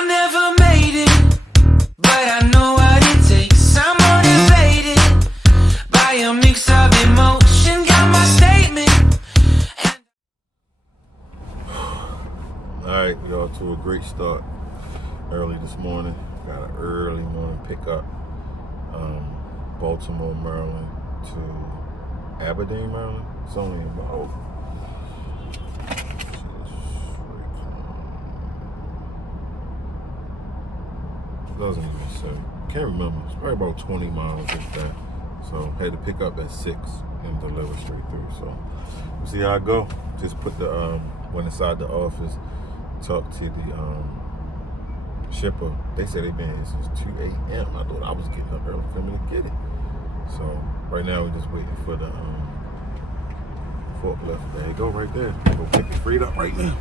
I never made it, but I know what it takes. I'm motivated by a mix of emotion. Got my statement. Alright, we all to a great start early this morning. Got an early morning pickup. Baltimore, Maryland to Aberdeen, Maryland. It's only about doesn't even say. Can't remember. It's probably about 20 miles if that. So had to pick up at 6 and deliver straight through. So we'll see how I go. Just put the went inside the office, talked to the shipper. They said they've been here since 2 a.m. I thought I was getting up early for me to get it. So right now we're just waiting for the forklift. There you go, right there. Go pick it straight up right now.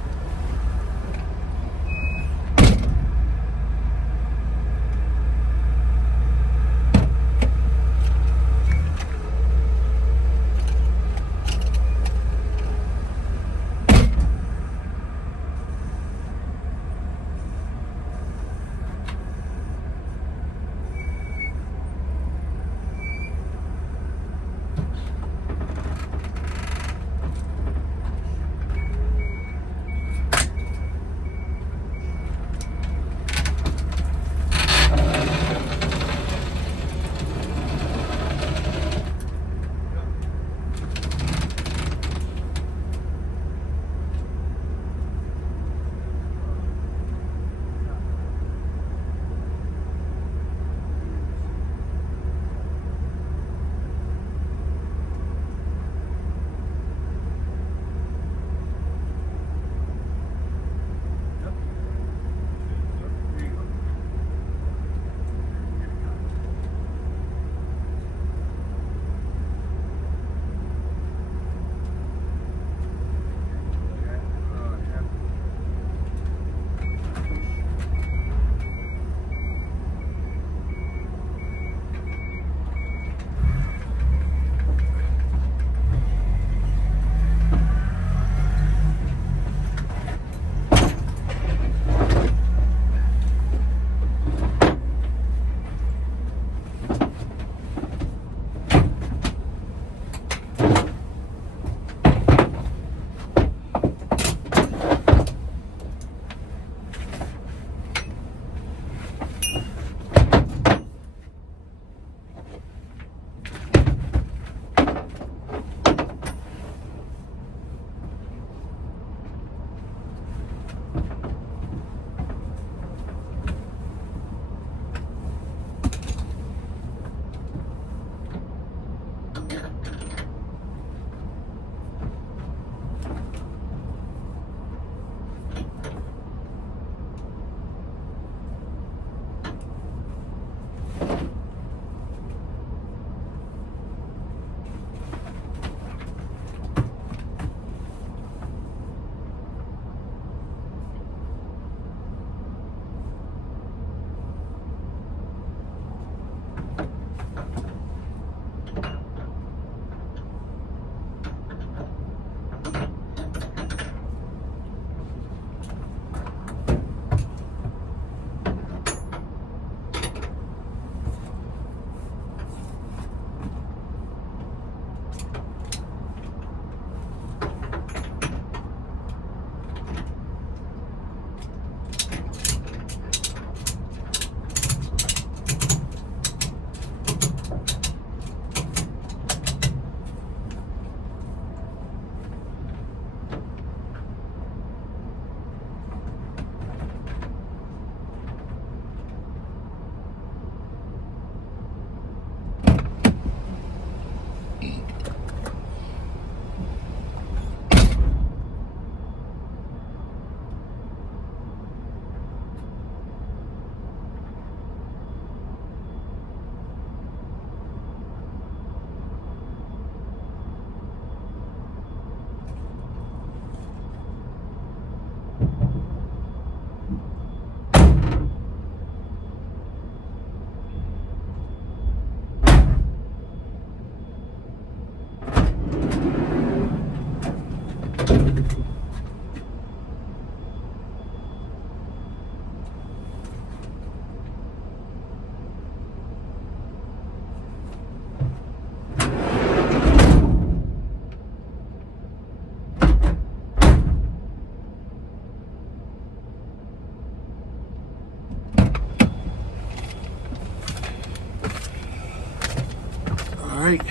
right,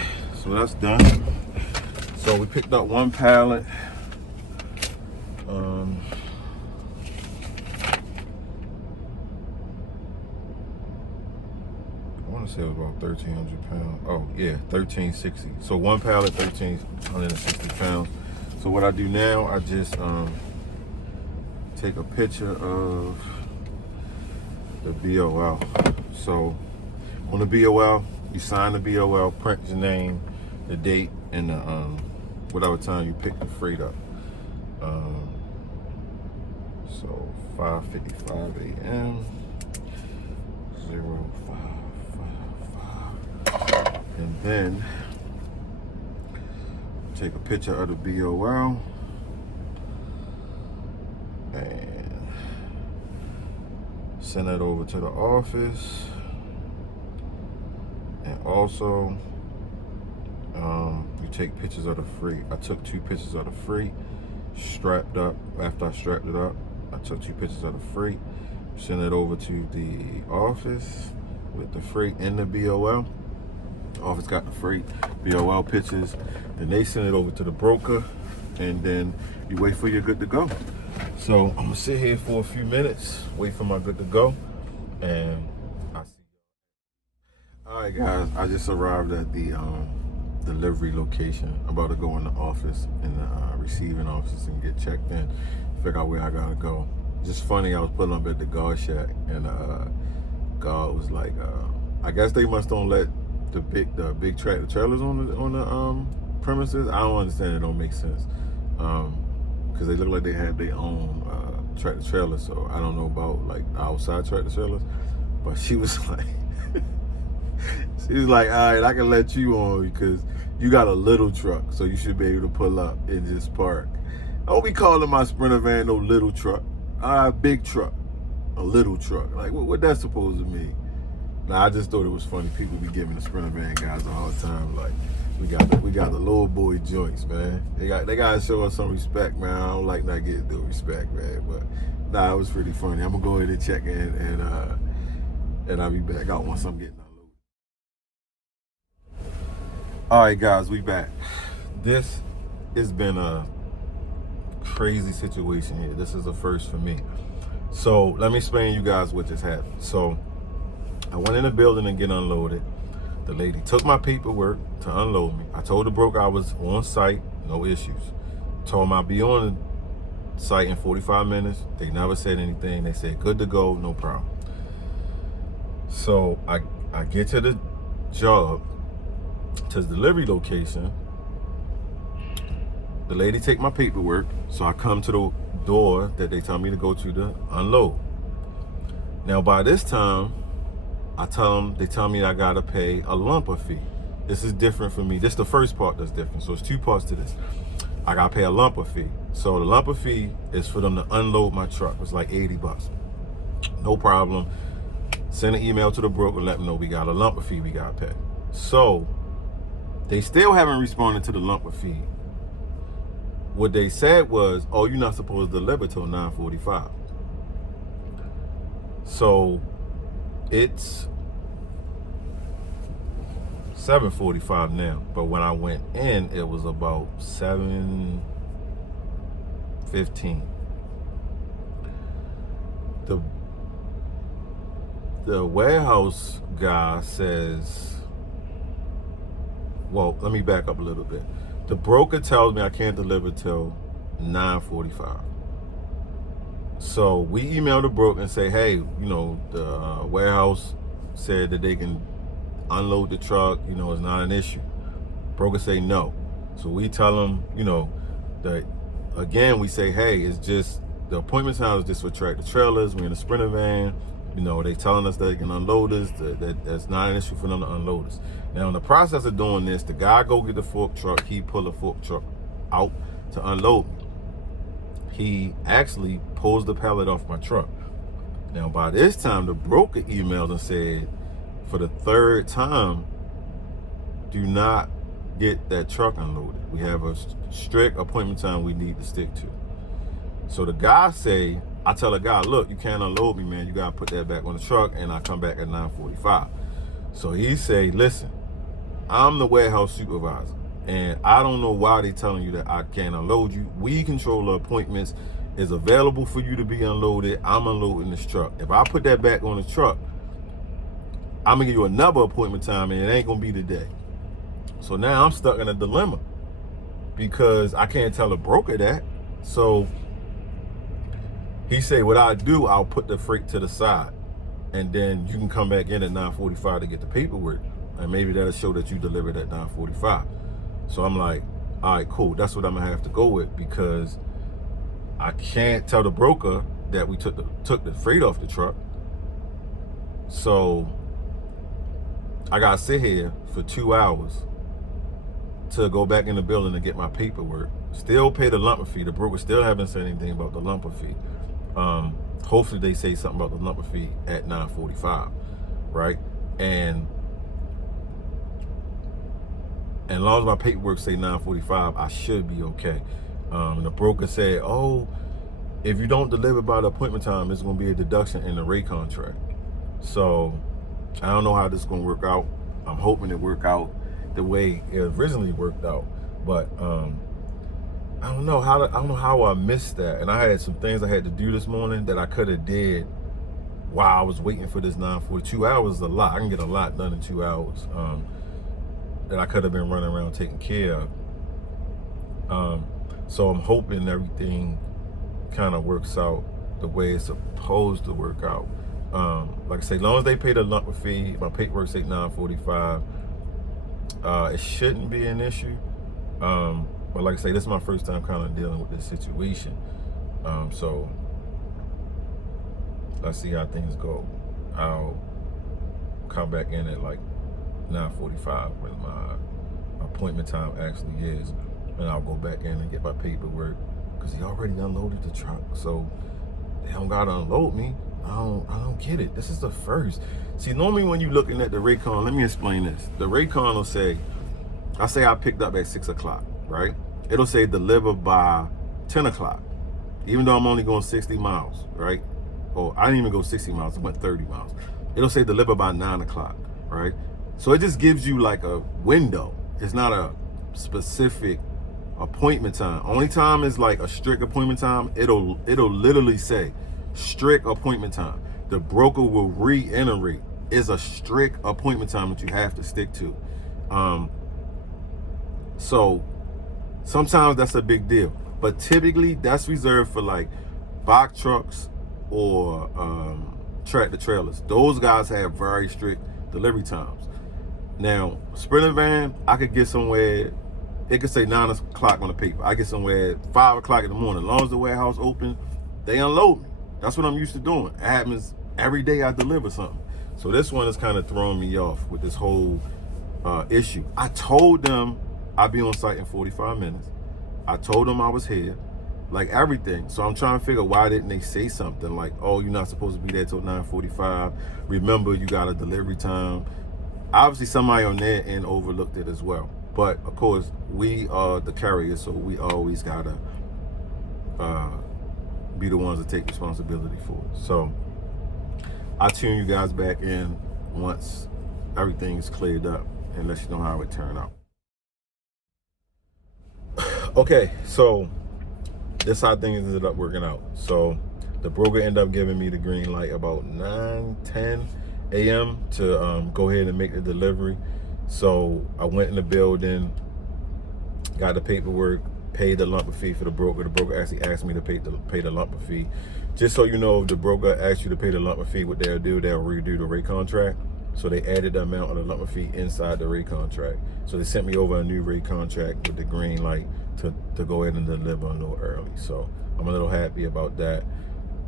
so that's done. So we picked up one pallet. I want to say it was about 1,300 pounds. Oh yeah, 1,360. So one pallet, 1,360 pounds. So what I do now, I just take a picture of the BOL. So on the BOL, you sign the BOL, print your name, the date, and the whatever time you pick the freight up. So 5:55 a.m. 0555, and then take a picture of the BOL and send it over to the office. And also, you take pictures of the freight. I took 2 pictures of the freight, strapped up. After I strapped it up, I took 2 pictures of the freight, sent it over to the office with the freight and the BOL. The office got the freight, BOL pictures, then they send it over to the broker, and then you wait for your good to go. So I'm gonna sit here for a few minutes, wait for my good to go, and I see you. All right, guys, I just arrived at the delivery location. I'm about to go in the office, in the receiving office, and get checked in, figure out where I gotta go. Just funny, I was pulling up at the guard shack, and guard was like, I guess they must don't let the big tractor trailers on the premises. I don't understand. It don't make sense, because they look like they had their own tractor trailer. So I don't know about like outside tractor trailers, but she was like, she was like, all right, I can let you on because you got a little truck, so you should be able to pull up and just park. Don't be calling my Sprinter van no little truck. Big truck, a little truck. Like what that's supposed to mean? Nah, I just thought it was funny. People be giving the Sprinter van guys a hard time. Like we got the little boy joints, man. They gotta show us some respect, man. I don't like not getting no respect, man. But nah, it was pretty funny. I'm gonna go ahead and check in, and I'll be back out once I'm getting unloaded. All right, guys, we back. This has been a crazy situation here. This is a first for me. So let me explain to you guys what just happened. So I went in the building and get unloaded. The lady took my paperwork to unload me. I told the broker I was on site, no issues. Told them I'd be on the site in 45 minutes. They never said anything. They said good to go, no problem. So I get to the job, to the delivery location. The lady take my paperwork, so I come to the door that they tell me to go to unload. Now by this time, they tell me I gotta pay a lumper fee. This is different for me. This is the first part that's different. So it's 2 parts to this. I gotta pay a lumper fee. So the lumper fee is for them to unload my truck. It's like $80. No problem. Send an email to the broker, let them know we got a lumper fee we gotta pay. So they still haven't responded to the lumper fee. What they said was, oh, you're not supposed to deliver till 9:45. So it's 7:45 now, but when I went in, it was about 7:15. The warehouse guy says, well, let me back up a little bit. The broker tells me I can't deliver till 9:45. So we email the broker and say, hey, the warehouse said that they can unload the truck, it's not an issue. Broker say no. So we tell them, that again, we say, hey, it's just, the appointment time is just for tractor trailers. We're in a Sprinter van. They telling us they can unload us, that's not an issue for them to unload us. Now, in the process of doing this, the guy go get the fork truck, he pull a fork truck out to unload me. He actually pulls the pallet off my truck. Now, by this time, the broker emailed and said, for the 3rd time, do not get that truck unloaded. We have a strict appointment time we need to stick to. So the guy say, I tell the guy, look, you can't unload me, man. You gotta put that back on the truck, and I come back at 9:45. So he say, listen, I'm the warehouse supervisor, and I don't know why they telling you that I can't unload you. Weed Controller appointments is available for you to be unloaded. I'm unloading this truck. If I put that back on the truck, I'm gonna give you another appointment time, and it ain't gonna be today. So now I'm stuck in a dilemma because I can't tell a broker that. So he said, what I do, I'll put the freight to the side, and then you can come back in at 9:45 to get the paperwork, and maybe that'll show that you delivered at 9:45. So I'm like, all right, cool. That's what I'm gonna have to go with, because I can't tell the broker that we took the freight off the truck. So I gotta sit here for 2 hours to go back in the building to get my paperwork. Still pay the lumper fee. The broker still haven't said anything about the lumper fee. Hopefully they say something about the lumper fee at 9:45, right? And as long as my paperwork say 9:45, I should be okay. And the broker said, oh, if you don't deliver by the appointment time, it's gonna be a deduction in the rate contract. So I don't know how this is gonna work out. I'm hoping it work out the way it originally worked out, but I don't know how I missed that. And I had some things I had to do this morning that I could have did while I was waiting for this 9:42 hours. Is a lot. I can get a lot done in 2 hours that I could have been running around taking care of. So I'm hoping everything kind of works out the way it's supposed to work out. Like I say, as long as they pay the lumper fee, my paperwork say 9:45, it shouldn't be an issue. But like I say, this is my first time kind of dealing with this situation. So let's see how things go. I'll come back in at like 9:45 when my appointment time actually is, and I'll go back in and get my paperwork, because he already unloaded the truck. So they don't gotta unload me. I don't get it. This is the first. See, normally when you're looking at the Raycon, let me explain this. The Raycon will say, I picked up at 6 o'clock, right? It'll say deliver by 10 o'clock, even though I'm only going 60 miles, right? Or I didn't even go 60 miles, I went 30 miles. It'll say deliver by 9 o'clock, right? So it just gives you like a window. It's not a specific appointment time. Only time is like a strict appointment time. It'll literally say strict appointment time. The broker will reiterate, is a strict appointment time that you have to stick to. So sometimes that's a big deal, but typically that's reserved for like box trucks or tractor trailers. Those guys have very strict delivery times. Now, Sprinter van, I could get somewhere, it could say 9 o'clock on the paper. I get somewhere at 5 o'clock in the morning. As long as the warehouse open, they unload me. That's what I'm used to doing. It happens every day I deliver something. So this one is kind of throwing me off with this whole issue. I told them I'd be on site in 45 minutes. I told them I was here, like everything. So I'm trying to figure, why didn't they say something like, oh, you're not supposed to be there till 9:45. Remember, you got a delivery time. Obviously, somebody on their end overlooked it as well. But of course, we are the carrier, so we always gotta be the ones that take responsibility for it. So I'll tune you guys back in once everything's cleared up and let you know how it turned out. Okay, so this is how things ended up working out. So the broker ended up giving me the green light about 9:10 a.m. to go ahead and make the delivery. So I went in the building, got the paperwork, paid the lumper fee for the broker. The broker actually asked me to pay the lumper fee. Just so you know, if the broker asks you to pay the lumper fee, what they'll do, they'll redo the rate contract. So they added the amount of the lumper fee inside the rate contract. So they sent me over a new rate contract with the green light to go ahead and deliver a little early. So I'm a little happy about that.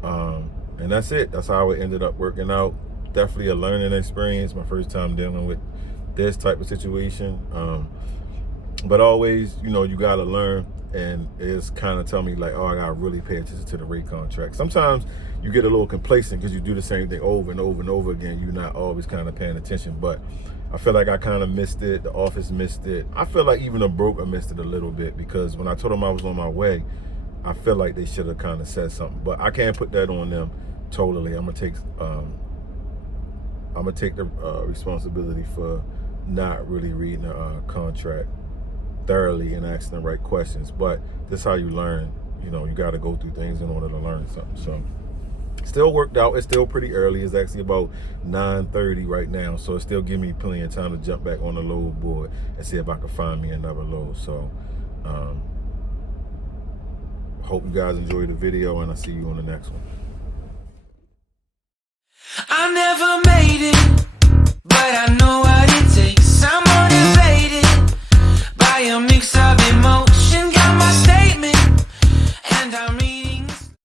And that's it. That's how it ended up working out. Definitely a learning experience. My first time dealing with this type of situation. But always, you know, you gotta learn, and it's kind of telling me like, oh, I gotta really pay attention to the rate contract. Sometimes you get a little complacent because you do the same thing over and over and over again. You're not always kind of paying attention, but I feel like I kind of missed it. The office missed it. I feel like even the broker missed it a little bit, because when I told them I was on my way, I feel like they should have kind of said something, but I can't put that on them totally. I'm gonna take the responsibility for not really reading the contract thoroughly and asking the right questions. But this is how you learn. You know, you got to go through things in order to learn something. So still worked out. It's still pretty early. It's actually about 9:30 right now, so it's still giving me plenty of time to jump back on the load board and see if I can find me another load. So hope you guys enjoyed the video, and I'll see you on the next one. I never made it, but I know what it takes. I'm motivated by a mix